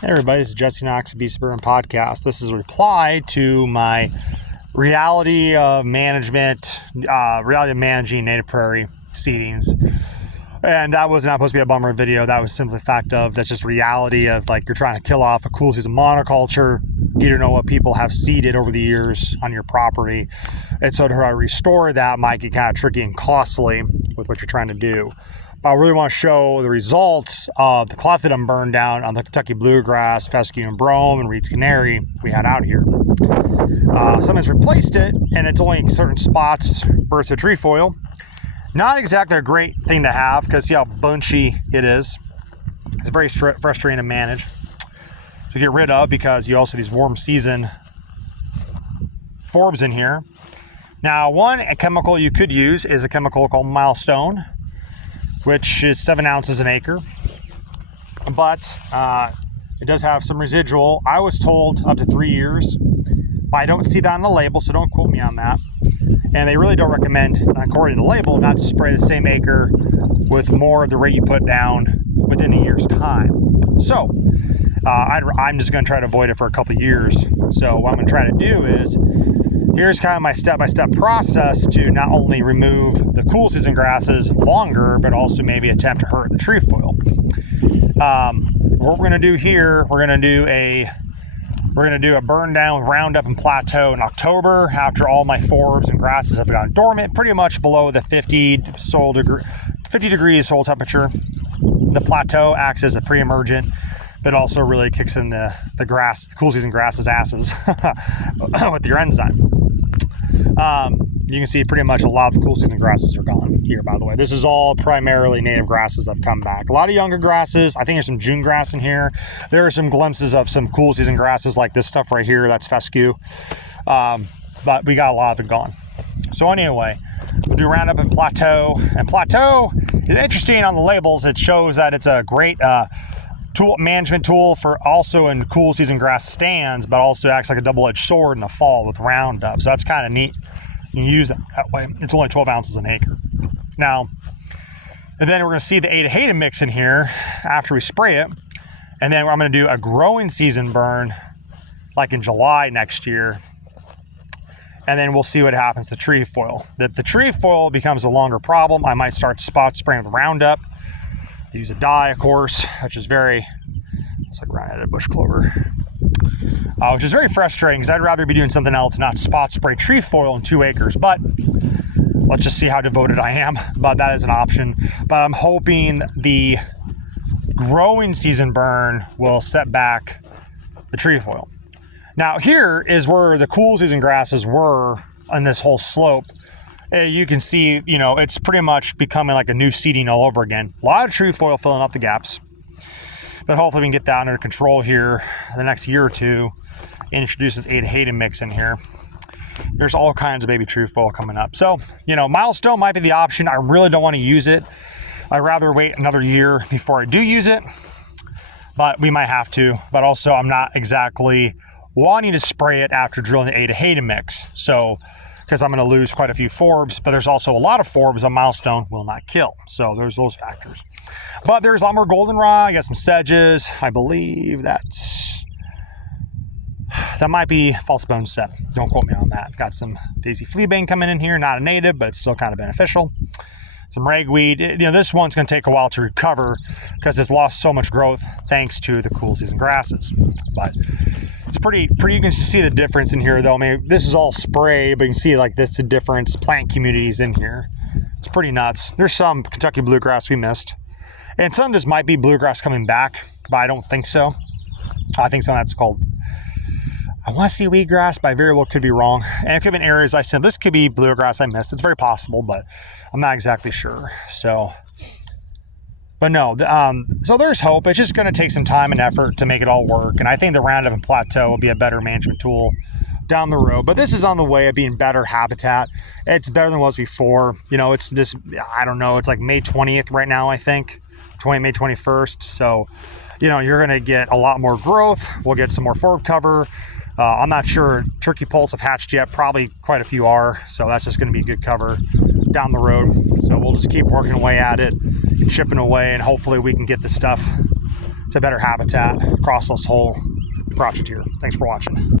Hey everybody, this is Jesse Knox of Bee Suburban Podcast. This is a reply to my reality of managing native prairie seedings. And that was not supposed to be a bummer video. That was simply the fact of that's just reality of like you're trying to kill off a cool season monoculture. You don't know what people have seeded over the years on your property. And so to restore that might get kind of tricky and costly with what you're trying to do. I really want to show the results of the clethodim burn down on the Kentucky bluegrass, fescue and brome, and Reed's canary we had out here. Someone's replaced it, and it's only in certain spots versus a trefoil. Not exactly a great thing to have because see how bunchy it is. It's very frustrating to manage to get rid of because you also these warm season forbs in here. Now, a chemical you could use is a chemical called Milestone, which is 7 ounces an acre, but it does have some residual. I was told up to 3 years, but I don't see that on the label, so don't quote me on that. And they really don't recommend, according to the label, not to spray the same acre with more of the rate you put down within a year's time. So I'm just going to try to avoid it for a couple of years. So what I'm going to try to do is, here's kind of my step-by-step process to not only remove the cool season grasses longer, but also maybe attempt to hurt the trefoil. What we're going to do here, we're going to do a burn down with Roundup and Plateau in October after all my forbs and grasses have gone dormant, pretty much below the 50 degrees soil temperature. The Plateau acts as a pre-emergent, but also really kicks in the cool season grasses' asses with your enzyme. You can see pretty much a lot of the cool season grasses are gone here, by the way. This is all primarily native grasses that have come back. A lot of younger grasses. I think there's some June grass in here. There are some glimpses of some cool season grasses like this stuff right here. That's fescue. But we got a lot of it gone. So anyway, we'll do Roundup and Plateau. And Plateau is interesting on the labels. It shows that it's a great management tool for also in cool season grass stands, but also acts like a double-edged sword in the fall with Roundup. So that's kind of neat. You can use it that way. It's only 12 ounces an acre. Now, and then we're going to see the Ada mix in here after we spray it. And then I'm going to do a growing season burn like in July next year. And then we'll see what happens to trefoil. If the trefoil becomes a longer problem, I might start spot spraying with Roundup. Use a dye, of course, which is it's like round-headed bush clover. Which is very frustrating because I'd rather be doing something else, not spot spray trefoil in 2 acres. But let's just see how devoted I am. But that is an option. But I'm hoping the growing season burn will set back the trefoil. Now here is where the cool season grasses were on this whole slope. You can see, it's pretty much becoming like a new seeding all over again. A lot of trefoil filling up the gaps. But hopefully we can get that under control here the next year or two and introduce this Ada mix in here. There's all kinds of baby trefoil coming up. So, Milestone might be the option. I really don't want to use it. I'd rather wait another year before I do use it. But we might have to. But also I'm not exactly wanting to spray it after drilling the Ada mix. So, because I'm going to lose quite a few forbs, but there's also a lot of forbs a Milestone will not kill. So there's those factors. But there's a lot more goldenrod. I got some sedges. I believe that might be false bone set. Don't quote me on that. Got some daisy fleabane coming in here. Not a native, but it's still kind of beneficial. Some ragweed. This one's going to take a while to recover because it's lost so much growth thanks to the cool season grasses. But it's pretty. You can see the difference in here, though. I mean, this is all spray, but you can see like this the difference plant communities in here. It's pretty nuts. There's some Kentucky bluegrass we missed, and some of this might be bluegrass coming back, but I don't think so. I think some of that's called. I want to see wheatgrass, but I very well could be wrong. And it could have been areas I said this could be bluegrass I missed. It's very possible, but I'm not exactly sure. So. But no, so there's hope. It's just going to take some time and effort to make it all work. And I think the Roundup and Plateau will be a better management tool down the road. But this is on the way of being better habitat. It's better than it was before. It's this, I don't know, it's like May 20th right now, I think. May 21st. So, you're going to get a lot more growth. We'll get some more forb cover. I'm not sure turkey poults have hatched yet. Probably quite a few are. So that's just going to be good cover down the road. So we'll just keep working away at it, chipping away, and hopefully we can get the stuff to better habitat across this whole project here. Thanks for watching.